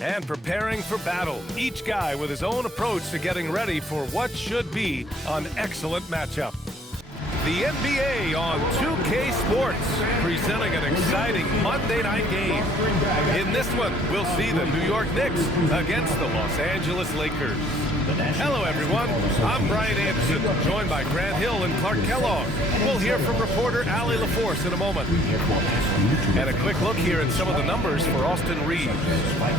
and preparing for battle. Each guy with his own approach to getting ready for what should be an excellent matchup. The NBA on 2K Sports, presenting an exciting Monday night game. In this one, we'll see the New York Knicks against the Los Angeles Lakers. Hello, everyone. I'm Brian Anderson, joined by Grant Hill and Clark Kellogg. We'll hear from reporter Allie LaForce in a moment. And a quick look here at some of the numbers for Austin Reeves.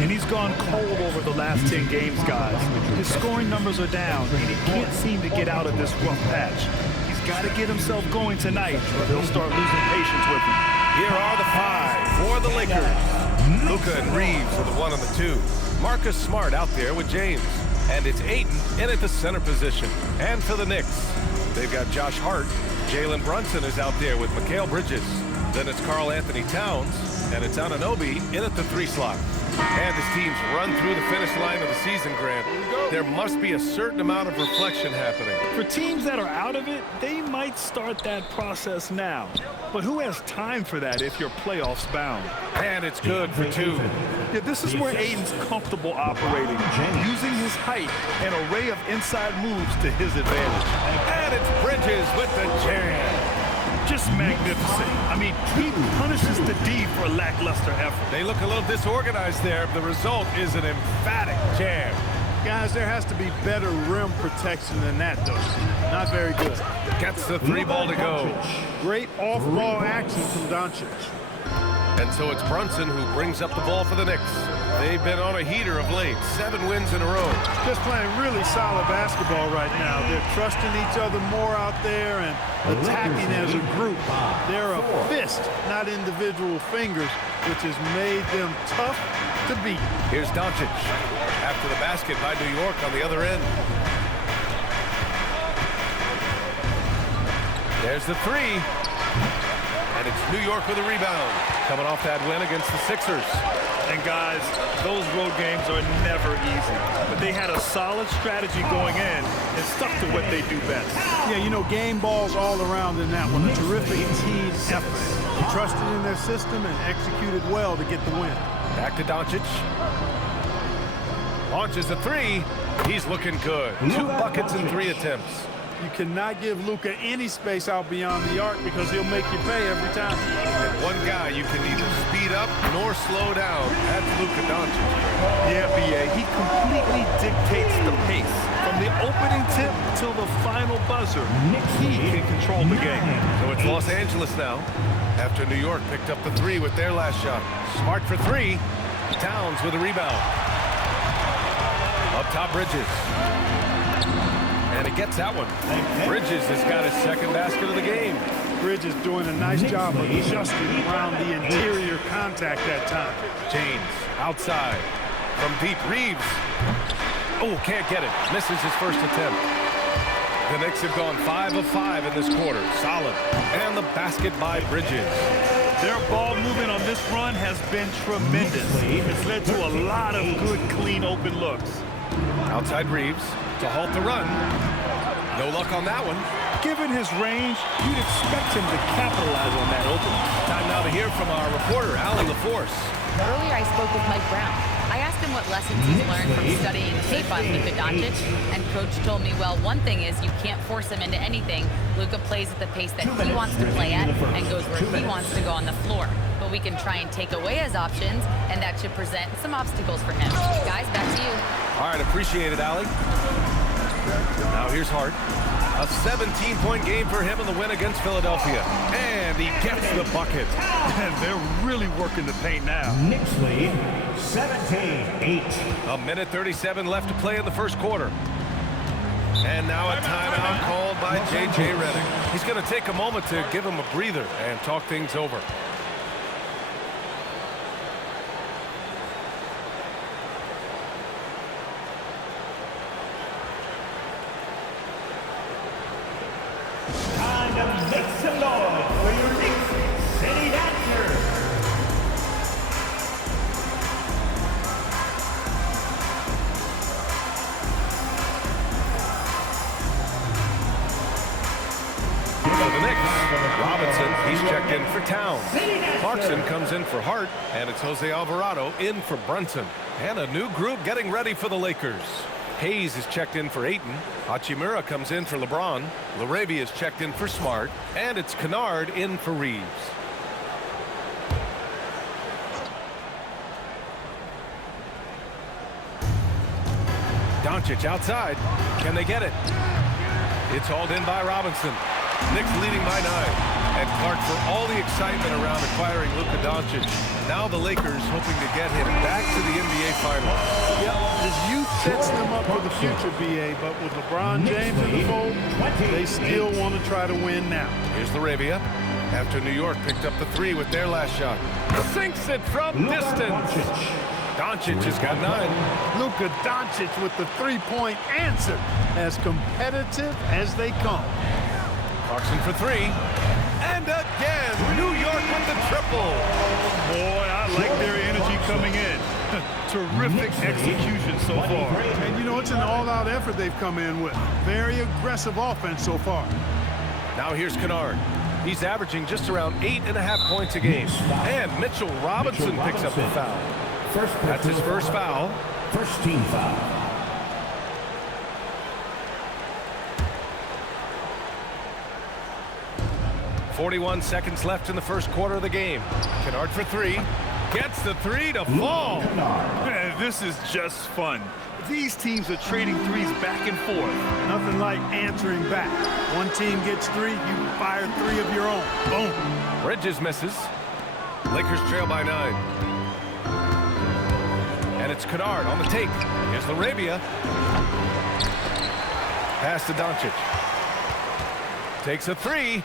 And he's gone cold over the last 10 games, guys. His scoring numbers are down, and he can't seem to get out of this rough patch. He's got to get himself going tonight, or they'll start losing patience with him. Here are the five for the Lakers. Luka and Reeves are the 1 and the 2. Marcus Smart out there with James. And it's Ayton in at the center position. And for the Knicks, they've got Josh Hart. Jalen Brunson is out there with Mikal Bridges. Then it's Karl Anthony Towns, and it's Anunoby in at the 3 slot. And as teams run through the finish line of the season, Grant, there must be a certain amount of reflection happening. For teams that are out of it, they might start that process now. But who has time for that if you're playoffs bound? And it's good for 2. Yeah, this is where Ayton's comfortable operating, using his height and array of inside moves to his advantage. And it's Bridges with the jam. Just magnificent. I mean, he punishes the D for a lackluster effort. They look a little disorganized there. The result is an emphatic jam. Guys, there has to be better rim protection than that, though. Not very good. Gets the 3 ball to go. Great off-ball action from Doncic. And so it's Brunson who brings up the ball for the Knicks. They've been on a heater of late. 7 wins in a row. Just playing really solid basketball right now. They're trusting each other more out there and attacking as a group. They're a fist, not individual fingers, which has made them tough to beat. Here's Doncic after the basket by New York on the other end. There's the 3. And it's New York with a rebound. Coming off that win against the Sixers. And guys, those road games are never easy. But they had a solid strategy going in and stuck to what they do best. Yeah, you know, game balls all around in that one. A terrific team effort. They trusted in their system and executed well to get the win. Back to Doncic. Launches a 3. He's looking good. 2 buckets in 3 attempts. You cannot give Luka any space out beyond the arc because he'll make you pay every time. And one guy you can neither speed up nor slow down. That's Luka Doncic. Yeah, B.A. He completely dictates the pace. From the opening tip till the final buzzer, he can control the game. So it's Los Angeles now. After New York picked up the 3 with their last shot. Smart for 3. Towns with a rebound. Up top, Bridges. And he gets that one. Bridges has got his 2nd basket of the game. Bridges doing a nice job of adjusting around the interior contact that time. James outside from deep. Reeves. Oh, can't get it. Misses his first attempt. The Knicks have gone 5 of 5 in this quarter. Solid. And the basket by Bridges. Their ball movement on this run has been tremendous. It's led to a lot of good, clean, open looks. Outside Reeves to halt the run. No luck on that one. Given his range, you'd expect him to capitalize on that open. Time now to hear from our reporter, Allie LaForce. Earlier, I spoke with Mike Brown. I asked him what lessons he's learned from studying tape on Luka Doncic, and Coach told me, well, one thing is you can't force him into anything. Luka plays at the pace that he wants to play at and goes where he wants to go on the floor. But we can try and take away his options, and that should present some obstacles for him. Guys, back to you. All right, appreciate it, Allie. Now here's Hart. A 17-point game for him in the win against Philadelphia. And he gets the bucket. And they're really working the paint now. Knicks lead 17-8. A minute 37 left to play in the first quarter. And now a timeout called by J.J. Redick. He's going to take a moment to give him a breather and talk things over. Time to make some noise for your Knicks City Dancers. For the Knicks, Robinson, he's checked in for Towns. Clarkson comes in for Hart, and it's Jose Alvarado in for Brunson. And a new group getting ready for the Lakers. Hayes is checked in for Ayton. Hachimura comes in for LeBron. Laravia is checked in for Smart. And it's Kennard in for Reeves. Doncic outside. Can they get it? It's hauled in by Robinson. Knicks leading by 9. And Clark, for all the excitement around acquiring Luka Doncic, now the Lakers hoping to get him back to the NBA Finals. Yeah, his youth sets them up for the future, BA, but with LeBron James in the fold, they still want to try to win now. Here's Laravia. After New York picked up the 3 with their last shot. Sinks it from distance. Doncic has got 9. Luka Doncic with the three-point answer. As competitive as they come. Clarkson for 3. And again, New York with the triple. Boy, I like their energy coming in. Terrific execution so far. And you know, it's an all-out effort they've come in with. Very aggressive offense so far. Now here's Kennard. He's averaging just around 8.5 points a game. And Mitchell Robinson picks up the foul. That's his first foul. First team foul. 41 seconds left in the first quarter of the game. Kennard for 3. Gets the 3 to fall. Man, this is just fun. These teams are trading threes back and forth. Nothing like answering back. One team gets 3, you fire 3 of your own. Boom. Bridges misses. Lakers trail by 9. And it's Kennard on the take. Here's Laravia. Pass to Doncic. Takes a 3.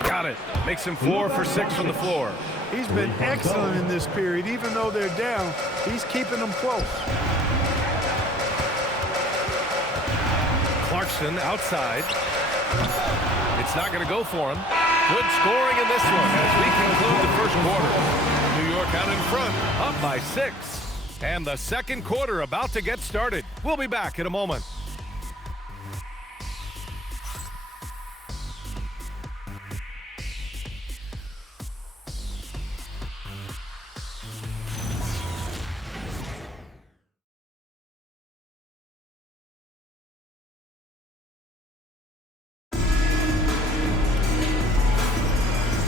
Got it. Makes him 4 for 6 from the floor. He's been excellent in this period. Even though they're down, he's keeping them close. Clarkson outside. It's not going to go for him. Good scoring in this one as we conclude the first quarter. New York out in front, up by 6. And the second quarter about to get started. We'll be back in a moment.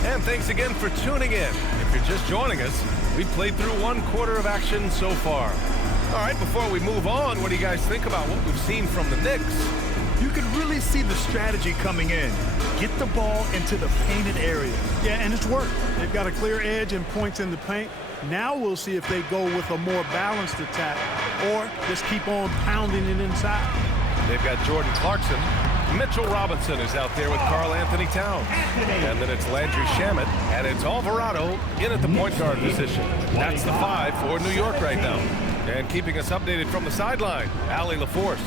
And thanks again for tuning in. If you're just joining us, we've played through 1 quarter of action so far. All right, before we move on, what do you guys think about what we've seen from the Knicks? You can really see the strategy coming in. Get the ball into the painted area. Yeah, and it's worked. They've got a clear edge and points in the paint. Now we'll see if they go with a more balanced attack or just keep on pounding it inside. They've got Jordan Clarkson. Mitchell Robinson is out there with Karl Anthony Towns. And then it's Landry Shamet, and it's Alvarado in at the point guard position. That's the 5 for New York right now. And keeping us updated from the sideline, Allie LaForce.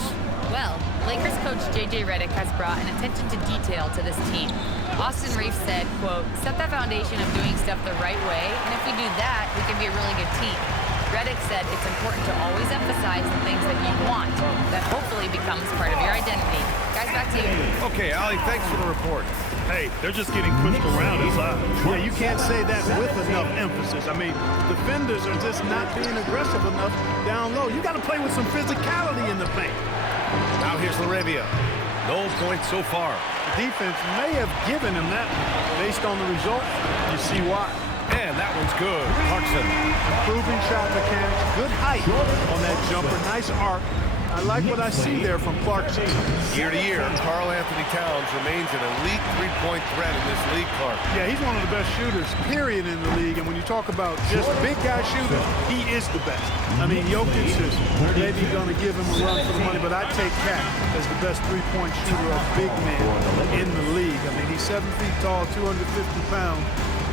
Well, Lakers coach J.J. Redick has brought an attention to detail to this team. Austin Reeves said, quote, set that foundation of doing stuff the right way, and if we do that, we can be a really good team. Redick said it's important to always emphasize the things that you want. That hopefully becomes part of your identity. Guys, back to you. Okay, Allie, thanks for the report. Hey, they're just getting pushed around inside. Yeah, you can't say that with enough emphasis. I mean, defenders are just not being aggressive enough down low. You got to play with some physicality in the paint. Now here's Laravia. No points so far. The defense may have given him that based on the result. You see why. And that one's good. Clarkson. Improving shot mechanics. Good height on that jumper. Nice arc. I like what I see there from Clarkson. Year to year, Karl Anthony Towns remains an elite three-point threat in this league, Clark. Yeah, he's one of the best shooters, period, in the league. And when you talk about just big guy shooters, he is the best. I mean, Jokic is maybe going to give him a run for the money, but I take Cat as the best three-point shooter of big men in the league. I mean, he's 7 feet tall, 250 pounds,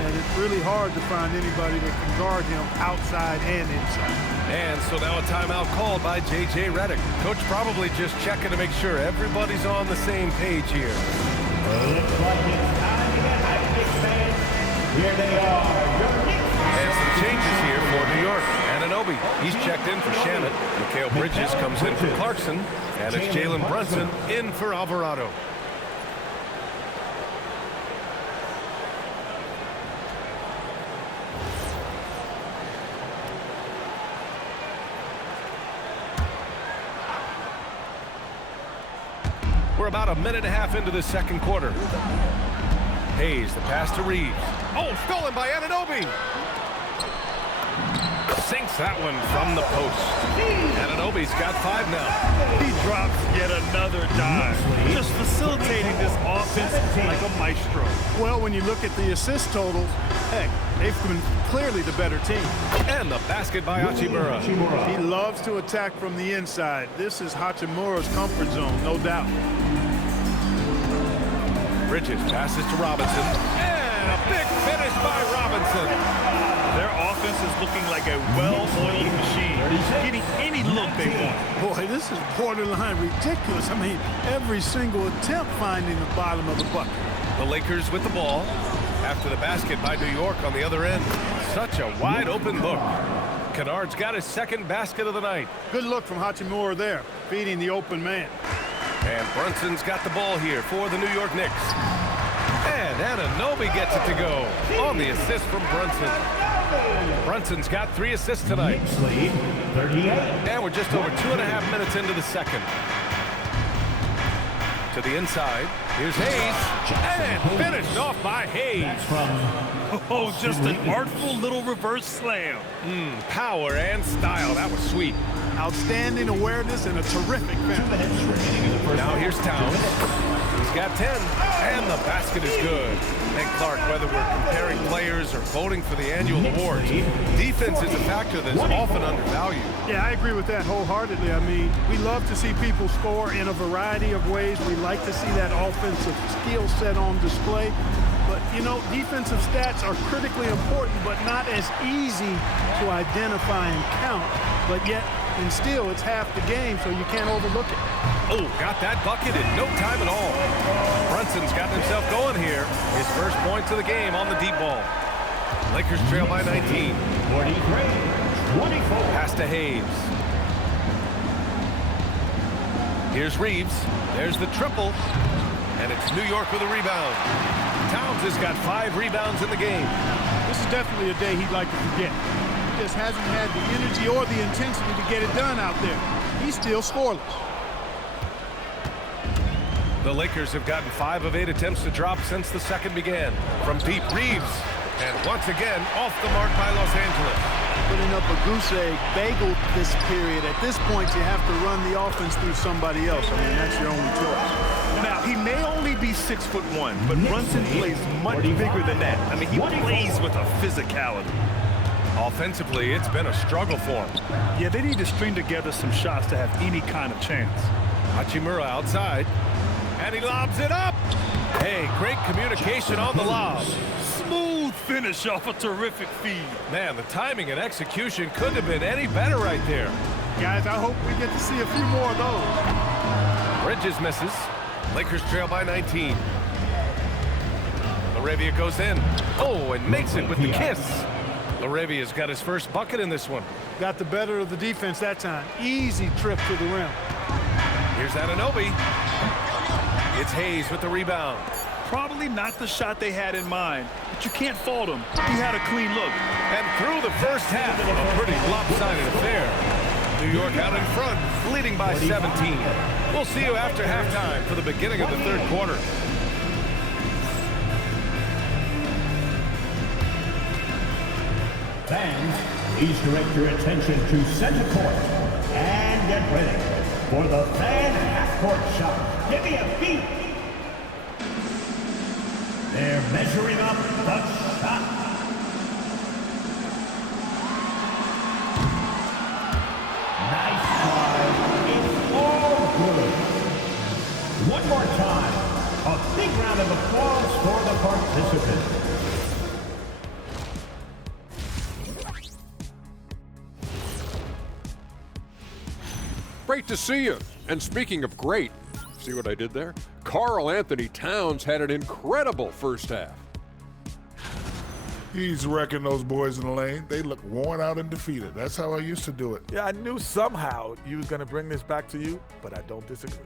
and it's really hard to find anybody that can guard him outside and inside. And so now a timeout called by J.J. Redick. Coach probably just checking to make sure everybody's on the same page here. Looks like it's time to get hyped, Knicks fans. Here they are, your Knicks. And some changes here for New York. Anunoby, he's checked in for Shamet. Mikal Bridges comes in for Clarkson. And it's Jalen Brunson in for Alvarado. We're about a minute and a half into the second quarter. Hayes, the pass to Reeves. Oh, stolen by Anunoby. Sinks that one from the post. Anunoby's got 5 now. He drops yet another dive. Just facilitating this offense like a maestro. Well, when you look at the assist totals, heck, they've been clearly the better team. And the basket by Hachimura. He loves to attack from the inside. This is Hachimura's comfort zone, no doubt. Bridges passes to Robinson. And a big finish by Robinson. Their offense is looking like a well-oiled machine, getting any look they want. Boy, this is borderline ridiculous. I mean, every single attempt finding the bottom of the bucket. The Lakers with the ball after the basket by New York on the other end. Such a wide open look. Kennard's got his second basket of the night. Good look from Hachimura there, feeding the open man. And Brunson's got the ball here for the New York Knicks. And Anunoby gets it to go on the assist from Brunson. Brunson's got 3 assists tonight. 38. And we're just over 2.5 minutes into the second. To the inside. Here's Hayes. And finished off by Hayes. Oh, just an artful little reverse slam. Power and style. That was sweet. Outstanding awareness and a terrific finish. Now here's Towns. He's got 10. And the basket is good. And Clark, whether we're comparing players or voting for the annual awards, defense is a factor that's often undervalued. Yeah, I agree with that wholeheartedly. I mean, we love to see people score in a variety of ways. We like to see that offensive skill set on display. But, you know, defensive stats are critically important, but not as easy to identify and count. But yet, and still, it's half the game, so you can't overlook it. Oh, got that bucket in no time at all. Brunson's got himself going here. His first points of the game on the deep ball. Lakers trail by 19. 43-24. Pass to Hayes. Here's Reeves. There's the triple. And it's New York with a rebound. Towns has got 5 rebounds in the game. This is definitely a day he'd like to forget. He just hasn't had the energy or the intensity to get it done out there. He's still scoreless. The Lakers have gotten 5 of 8 attempts to drop since the second began. From deep, Reeves. And once again, off the mark by Los Angeles. Putting up a goose egg bagel this period. At this point, you have to run the offense through somebody else. I mean, that's your only choice. Now, he may only be 6'1", but Brunson plays much bigger than that. I mean, he plays with a physicality. Offensively, it's been a struggle for him. Yeah, they need to string together some shots to have any kind of chance. Hachimura outside. And he lobs it up. Hey, great communication on the lob. Smooth finish off a terrific feed. Man, the timing and execution couldn't have been any better right there. Guys, I hope we get to see a few more of those. Bridges misses. Lakers trail by 19. Laravia goes in. Oh, and makes it with the kiss. Laravia's got his first bucket in this one. Got the better of the defense that time. Easy trip to the rim. Here's Anunoby. It's Hayes with the rebound. Probably not the shot they had in mind, but you can't fault him. He had a clean look. And through the first half, a pretty lopsided affair. New York out in front, leading by 17. We'll see you after halftime for the beginning of the third quarter. Fans, please direct your attention to center court and get ready for the fan half-court shot. Give me a beat. They're measuring up the shot. Nice try. It's all good. One more time. A big round of applause for the participants. Great to see you. And speaking of great, see what I did there? Karl Anthony Towns had an incredible first half. He's wrecking those boys in the lane. They look worn out and defeated. That's how I used to do it. Yeah, I knew somehow you was going to bring this back to you, but I don't disagree.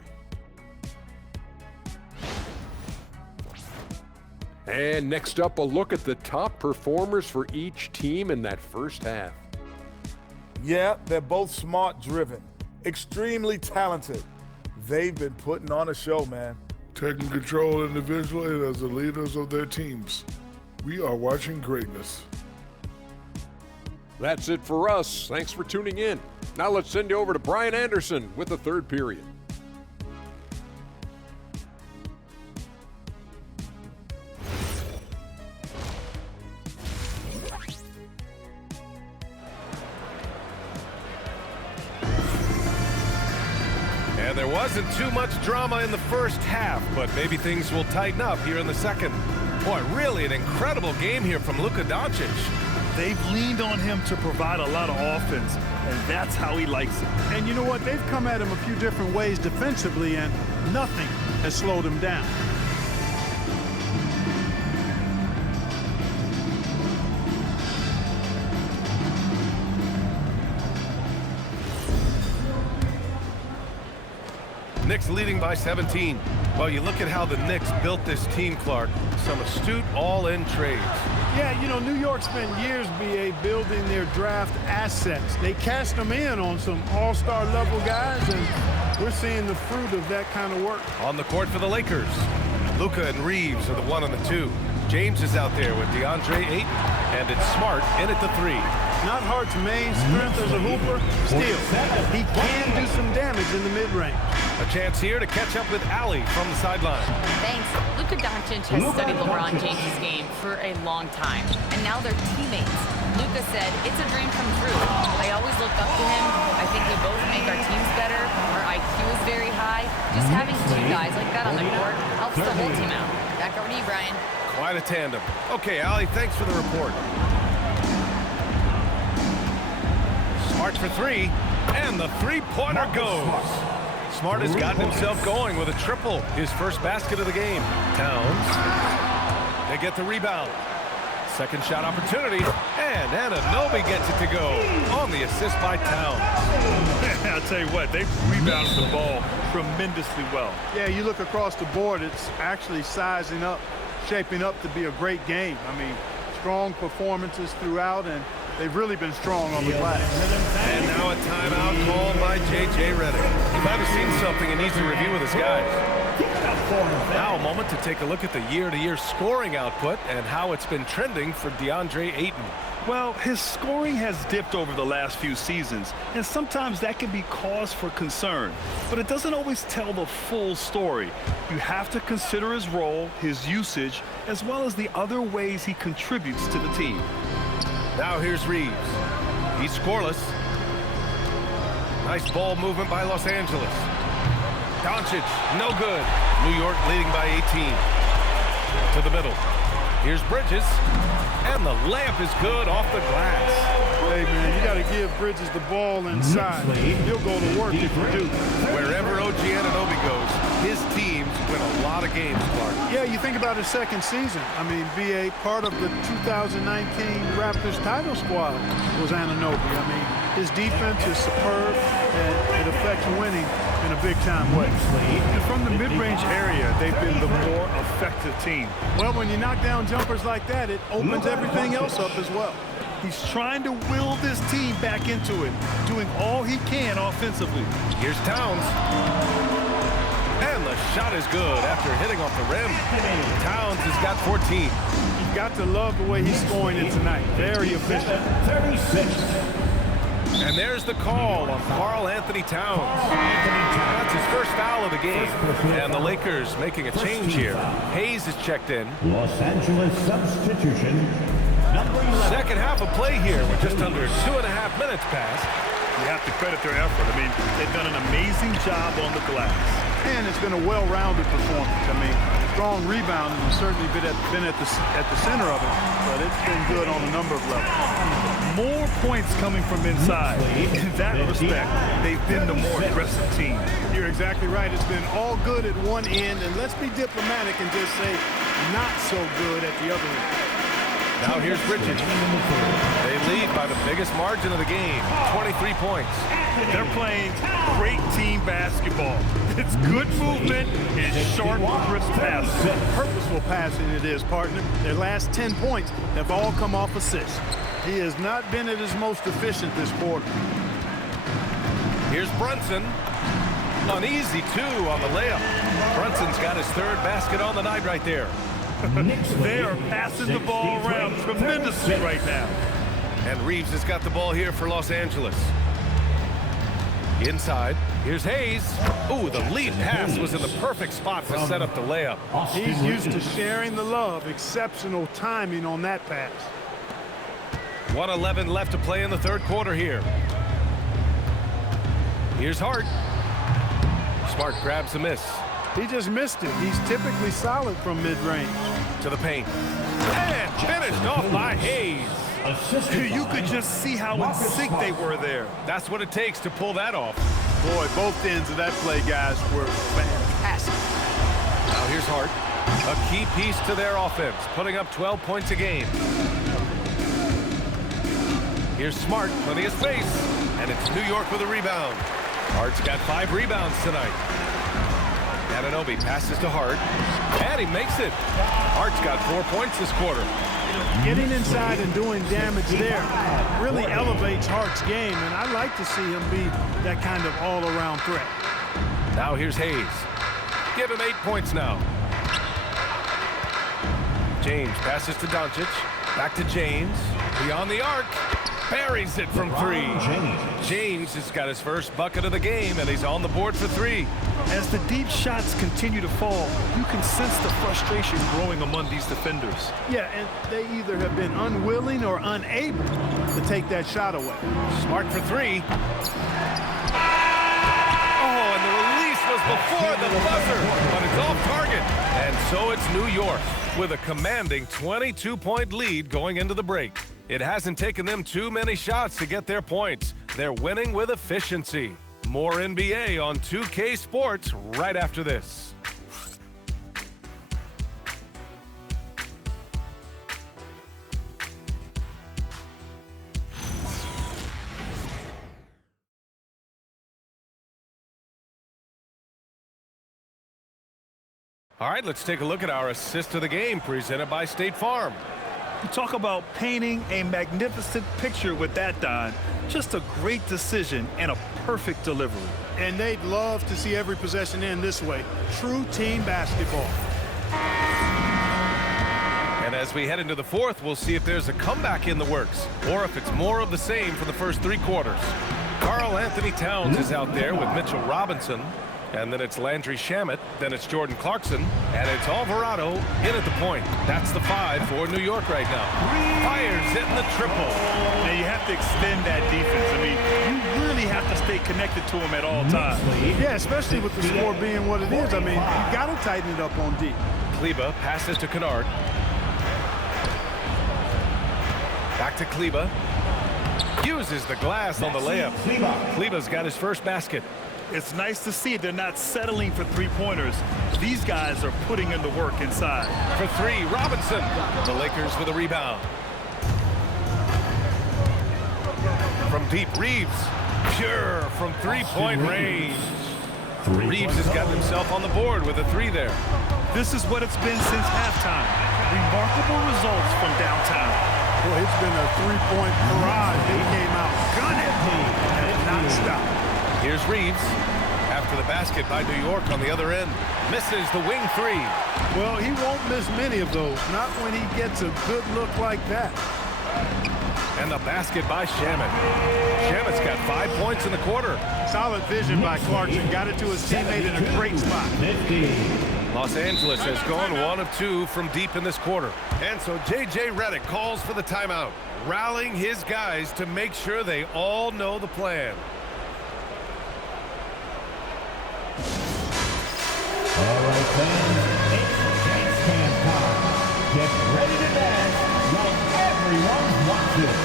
And next up, a look at the top performers for each team in that first half. Yeah, they're both smart-driven, extremely talented. They've been putting on a show, man. Taking control individually as the leaders of their teams. We are watching greatness. That's it for us. Thanks for tuning in. Now let's send you over to Brian Anderson with the third period. And there wasn't too much drama in the first half, but maybe things will tighten up here in the second. Boy, really an incredible game here from Luka Doncic. They've leaned on him to provide a lot of offense, and that's how he likes it. And you know what? They've come at him a few different ways defensively, and nothing has slowed him down. Knicks leading by 17. Well, you look at how the Knicks built this team, Clark. Some astute all-in trades. Yeah, you know, New York spent years, BA, building their draft assets. They cashed them in on some all-star level guys, and we're seeing the fruit of that kind of work. On the court for the Lakers, Luka and Reeves are the 1 and the 2. James is out there with DeAndre Ayton, and it's Smart in at the 3. Not hard to main strength as a hooper. Still, he can do some damage in the mid-range. A chance here to catch up with Allie from the sideline. Thanks. Luka Doncic has studied LeBron James' game for a long time, and now they're teammates. Luka said, "It's a dream come true. I always look up to him. I think we both make our teams better. Our IQ is very high. Just having two guys like that on the court helps the whole team out." Back over to you, Brian. Quite a tandem. Okay, Allie, thanks for the report. Smart for 3, and the three-pointer goes. Smart has gotten himself going with a triple, his first basket of the game. Towns, they get the rebound. Second shot opportunity, and Anunoby gets it to go on the assist by Towns. I'll tell you what, they've rebounded the ball tremendously well. Yeah, you look across the board, it's actually sizing up, shaping up to be a great game. I mean, strong performances throughout, and they've really been strong on the glass. And now a timeout called by J.J. Redick. He might have seen something and needs to review with his guys. Now a moment to take a look at the year-to-year scoring output and how it's been trending for DeAndre Ayton. Well, his scoring has dipped over the last few seasons, and sometimes that can be cause for concern. But it doesn't always tell the full story. You have to consider his role, his usage, as well as the other ways he contributes to the team. Now here's Reeves. He's scoreless. Nice ball movement by Los Angeles. Doncic, no good. New York leading by 18. To the middle. Here's Bridges. And the layup is good off the glass. Hey, man, you got to give Bridges the ball inside. He'll go to work if you do. Wherever OG Anunoby goes, his teams win a lot of games, Clark. Yeah, you think about his second season. I mean, BA, part of the 2019 Raptors title squad was Anunoby. I mean, his defense is superb, and it affects winning in a big-time way. And from the mid-range area, they've been the more effective team. Well, when you knock down jumpers like that, it opens everything else up as well. He's trying to will this team back into it, doing all he can offensively. Here's Towns. And the shot is good after hitting off the rim. Towns has got 14. You've got to love the way he's scoring it tonight. Very efficient. 36. And there's the call on Karl Anthony Towns. That's his first foul of the game. And the Lakers making a change here. Hayes is checked in. Los Angeles substitution. Number 11. Second half of play here with just under 2.5 minutes passed. You have to credit their effort. I mean, they've done an amazing job on the glass. And it's been a well-rounded performance. I mean, strong rebounding has certainly been at the center of it, but it's been good on a number of levels. More points coming from inside. In that respect, they've been the more aggressive team. You're exactly right. It's been all good at one end, and let's be diplomatic and just say not so good at the other end. Now here's Bridges. They lead by the biggest margin of the game, 23 points. They're playing great team basketball. It's good movement and sharp, crisp passing. Purposeful passing it is, partner. Their last 10 points have all come off assists. He has not been at his most efficient this quarter. Here's Brunson. An easy 2 on the layup. Brunson's got his 3rd basket on the night right there. They are passing the ball around tremendously right now. And Reeves has got the ball here for Los Angeles. Inside, here's Hayes. Ooh, the lead pass was in the perfect spot to set up the layup. He's used to sharing the love. Exceptional timing on that pass. 1:11 left to play in the 3rd quarter here. Here's Hart. Smart grabs the miss. He just missed it. He's typically solid from mid-range. To the paint. And finished off by Hayes. You could just see how in sync they were there. That's what it takes to pull that off. Boy, both ends of that play, guys, were fantastic. Now here's Hart. A key piece to their offense, putting up 12 points a game. Here's Smart, plenty of space. And it's New York with a rebound. Hart's got 5 rebounds tonight. Anunoby passes to Hart, and he makes it. Hart's got 4 points this quarter. Getting inside and doing damage there really elevates Hart's game, and I like to see him be that kind of all-around threat. Now here's Hayes. Give him 8 points now. James passes to Doncic. Back to James. Beyond the arc. Buries it from 3. James has got his first bucket of the game, and he's on the board for 3. As the deep shots continue to fall, you can sense the frustration growing among these defenders. Yeah, and they either have been unwilling or unable to take that shot away. Smart for 3. Oh, and the release was before the buzzer, but it's off target. And so it's New York with a commanding 22-point lead going into the break. It hasn't taken them too many shots to get their points. They're winning with efficiency. More NBA on 2K Sports right after this. All right, let's take a look at our assist of the game presented by State Farm. You talk about painting a magnificent picture with that, Don. Just a great decision and a perfect delivery. And they'd love to see every possession end this way. True team basketball. And as we head into the 4th, we'll see if there's a comeback in the works or if it's more of the same for the first 3 quarters. Karl Anthony Towns is out there with Mitchell Robinson. And then it's Landry Shamet, then it's Jordan Clarkson, and it's Alvarado in at the point. That's the 5 for New York right now. Fires hitting the triple. And you have to extend that defense. I mean, you really have to stay connected to him at all times. Yeah, especially with the score being what it is. I mean, you got to tighten it up on D. Kleba passes to Kennard. Back to Kleba. Uses the glass on the layup. Kleba's got his first basket. It's nice to see they're not settling for 3-pointers. These guys are putting in the work inside. For 3, Robinson. The Lakers with a rebound. From deep, Reeves. Pure from 3-point range. Reeves has gotten himself on the board with a 3 there. This is what it's been since halftime. Remarkable results from downtown. Boy, it's been a 3-point barrage. They came out gunning and not stop. Here's Reeves. After the basket by New York on the other end. Misses the wing 3. Well, he won't miss many of those. Not when he gets a good look like that. And the basket by Shamet. Shamet's got 5 points in the quarter. Solid vision by Clarkson. Got it to his teammate in a great spot. Los Angeles has gone 1 of 2 from deep in this quarter. And so J.J. Redick calls for the timeout, rallying his guys to make sure they all know the plan. All right, fans, it's dance camp time. Get ready to dance like everyone's watching.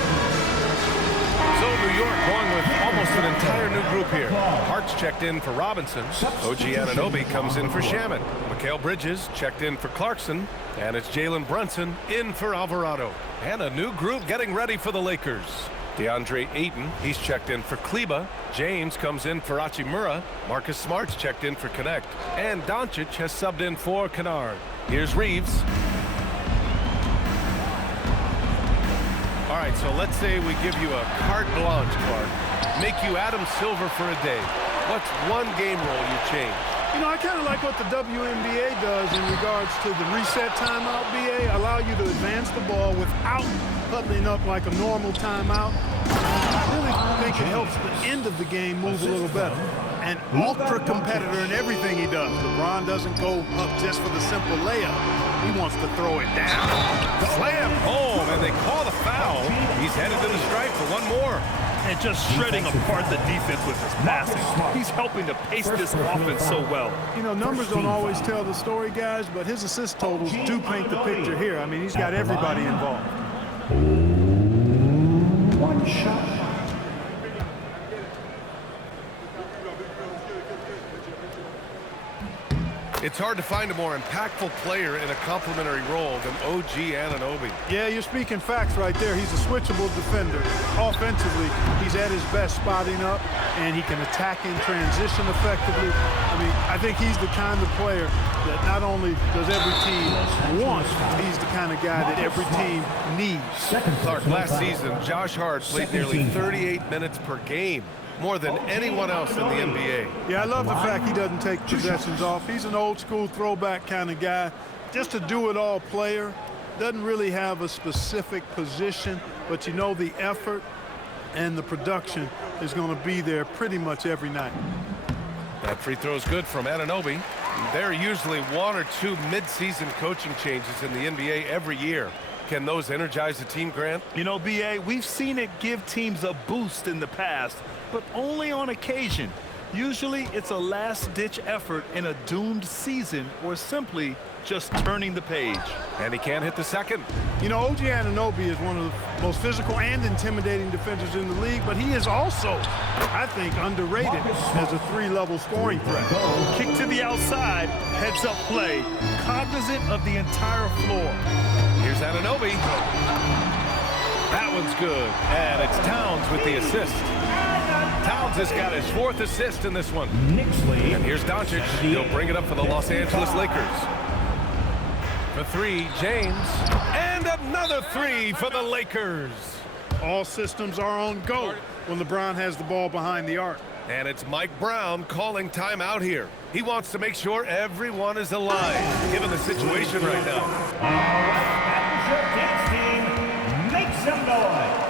So New York going with almost an entire new group here. Hart's checked in for Robinson. OG Anunoby comes in for Shamet. Mikal Bridges checked in for Clarkson. And it's Jalen Brunson in for Alvarado. And a new group getting ready for the Lakers. DeAndre Ayton, he's checked in for Kleba. James comes in for Hachimura. Marcus Smart's checked in for Connect. And Doncic has subbed in for Kennard. Here's Reeves. All right, so let's say we give you a carte blanche, Clark. Make you Adam Silver for a day. what's one game rule you change? You know, I kind of like what the WNBA does in regards to the reset timeout, BA. Allow you to advance the ball without huddling up like a normal timeout. I really think it helps the end of the game move a little better. An ultra competitor in everything he does. LeBron doesn't go up just for the simple layup. He wants to throw it down. Slam home, and they call the foul. He's headed to the stripe for one more. And just shredding apart the defense with his passing. He's helping to pace this offense so well. You know, numbers don't always tell the story, guys, but his assist totals do paint the picture here. I mean, he's got everybody involved. One shot. It's hard to find a more impactful player in a complementary role than OG Anunoby. Yeah, you're speaking facts right there. He's a switchable defender. Offensively, he's at his best spotting up, and he can attack in transition effectively. I mean, I think he's the kind of player that not only does every team want, he's the kind of guy that every team needs. Clark, last season, Josh Hart played nearly 38 minutes per game, more than anyone else in the NBA. Yeah, I love the fact he doesn't take possessions off. He's an old-school throwback kind of guy. Just a do-it-all player. Doesn't really have a specific position, but you know the effort and the production is going to be there pretty much every night. That free throw is good from Anunoby. There are usually one or two mid-season coaching changes in the NBA every year. Can those energize the team, Grant? You know, BA, we've seen it give teams a boost in the past, but only on occasion. Usually it's a last-ditch effort in a doomed season or simply just turning the page. And he can't hit the second. You know, OG Anunoby is one of the most physical and intimidating defenders in the league, but he is also, I think, underrated as a three-level scoring threat. Kick to the outside, heads-up play, cognizant of the entire floor. Here's Anunoby. That one's good. And it's Towns with the assist. Towns has got his fourth assist in this one. And here's Doncic. He'll bring it up for the Los Angeles Lakers. For three, James. And another three for the Lakers. All systems are on go when LeBron has the ball behind the arc. And it's Mike Brown calling timeout here. He wants to make sure everyone is alive, given the situation right now. All right, your dance team, make some noise.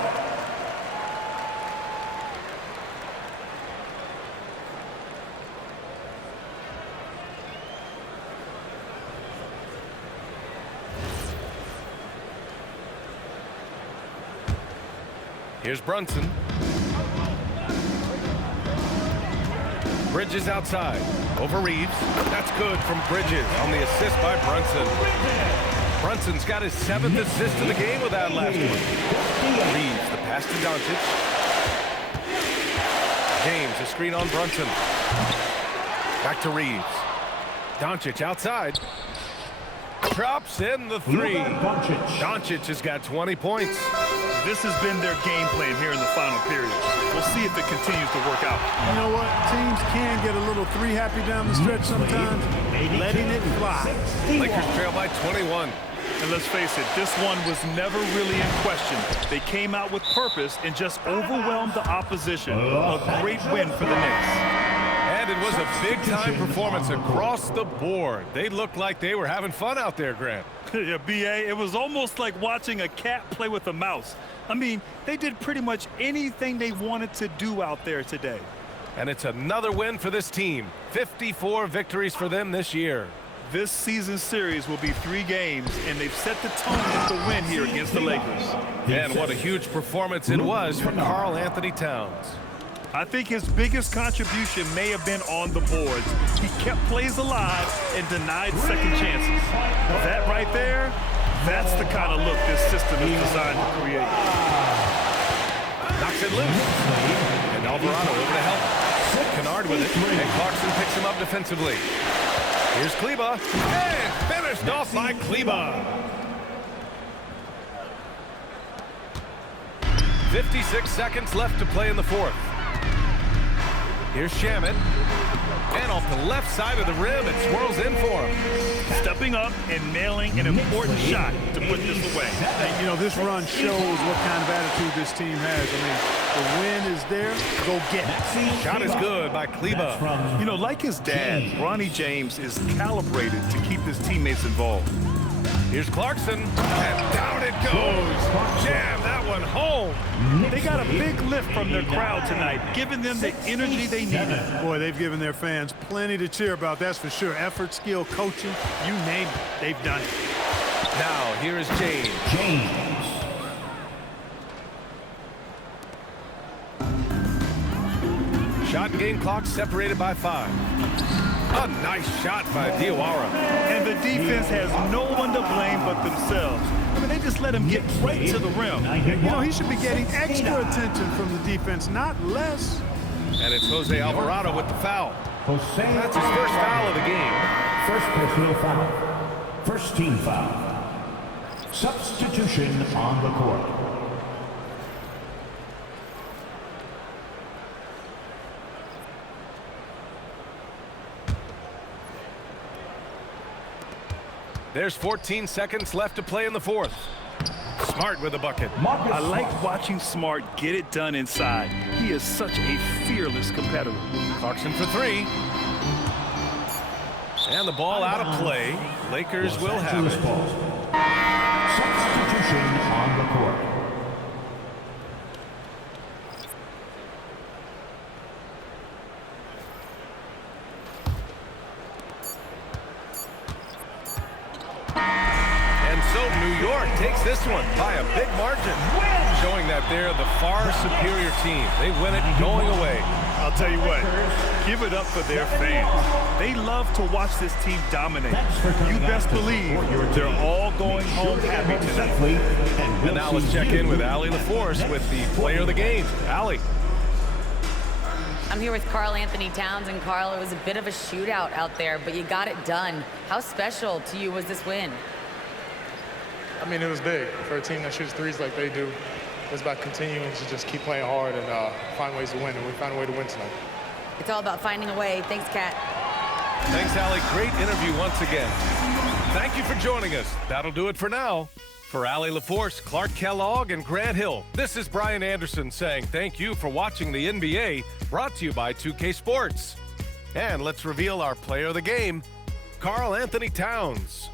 Here's Brunson. Bridges outside. Over Reeves. That's good from Bridges on the assist by Brunson. Brunson's got his 7th assist of the game with that last one. Reeves, the pass to Doncic. James, a screen on Brunson. Back to Reeves. Doncic outside. Drops in the three. Doncic has got 20 points. This has been their game plan here in the final period. We'll see if it continues to work out. You know what? Teams can get a little three-happy down the stretch sometimes. Letting it fly. Lakers trail by 21. And let's face it, this one was never really in question. They came out with purpose and just overwhelmed the opposition. A great win for the Knicks. And it was a big-time performance across the board. They looked like they were having fun out there, Grant. Yeah, BA, it was almost like watching a cat play with a mouse. I mean, they did pretty much anything they wanted to do out there today. And it's another win for this team. 54 victories for them this year. This season series will be 3 games, and they've set the tone with the win here against the Lakers. And what a huge performance it was for Karl Anthony Towns. I think his biggest contribution may have been on the boards. He kept plays alive and denied second chances. That right there, that's the kind of look this system is designed to create. Knocks it loose. And Alvarado over to help. Kennard with it. And Clarkson picks him up defensively. Here's Kleba. And finished off by Kleba. 56 seconds left to play in the fourth. Here's Shaman. And off the left side of the rim, it swirls in for him. Stepping up and nailing an important shot to put this away. And, you know, this run shows what kind of attitude this team has. I mean, the win is there, go get it. Shot is good by Kleba. You know, like his dad, Ronnie James is calibrated to keep his teammates involved. Here's Clarkson, and down it goes. Jam that one home. They got a big lift from their crowd tonight, giving them the energy they needed. Boy, they've given their fans plenty to cheer about, that's for sure. Effort, skill, coaching, you name it, they've done it. Now, here is James. Shot and game clock separated by 5. A nice shot by Diawara. And the defense has no one to blame but themselves. I mean, they just let him get right to the rim. You know, he should be getting extra attention from the defense, not less. And it's Jose Alvarado with the foul. That's his first foul of the game. First personal foul. First team foul. Substitution on the court. There's 14 seconds left to play in the fourth. Smart with the bucket. I like watching Smart get it done inside. He is such a fearless competitor. Clarkson for 3. And the ball out of play. Lakers will have it. Substitution on the court. New York takes this one by a big margin, showing that they're the far superior team. They win it going away. I'll tell you what, give it up for their fans. They love to watch this team dominate. You best believe they're all going home happy tonight. And now let's check in with Allie LaForce with the player of the game. Allie. I'm here with Karl Anthony Towns, and Karl, it was a bit of a shootout out there, but you got it done. How special to you was this win? I mean, it was big. For a team that shoots threes like they do, it's about continuing to just keep playing hard and find ways to win, and we found a way to win tonight. It's all about finding a way. Thanks, Kat. Thanks, Allie. Great interview once again. Thank you for joining us. That'll do it for now. For Allie LaForce, Clark Kellogg, and Grant Hill, this is Brian Anderson saying thank you for watching the NBA, brought to you by 2K Sports. And let's reveal our player of the game, Karl Anthony Towns.